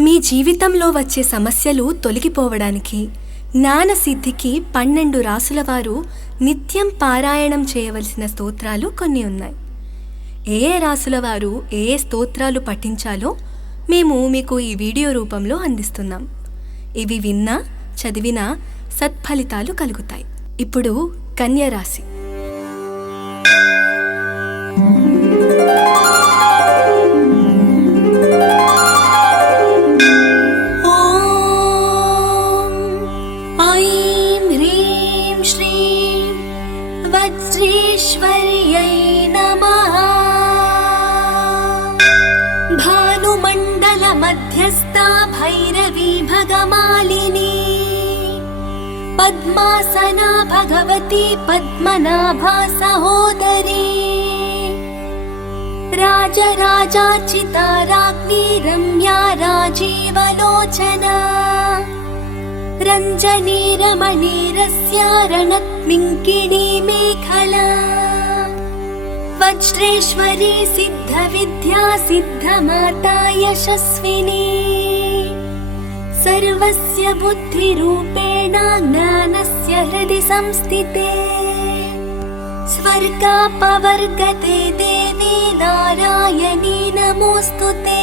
మీ జీవితంలో వచ్చే సమస్యలు తొలగిపోవడానికి జ్ఞానసిద్ధికి 12 రాసుల వారు నిత్యం పారాయణం చేయవలసిన స్తోత్రాలు కొన్ని ఉన్నాయి. ఏ రాసుల వారు ఏ స్తోత్రాలు పఠించాలో మేము మీకు ఈ వీడియో రూపంలో అందిస్తున్నాం. ఇవి విన్నా చదివినా సత్ఫలితాలు కలుగుతాయి. ఇప్పుడు కన్య రాశి. वज्रेश्वर्यै नमः। भानुमण्डलमध्यस्था भैरवी भगमालिनी, पद्मासना भगवती पद्मनाभा सहोदरी, राजराजार्चिता राज्ञी रम्या राजीवलोचना, रञ्जनी रमणीरस्य रणत्मिङ्किणी मेखला, वज्रेश्वरी सिद्धविद्या सिद्धमाता यशस्विनी, सर्वस्य बुद्धिरूपेण ज्ञानस्य हृदि संस्थिते, स्वर्गापवर्गते देवी नारायणी नमोऽस्तुते।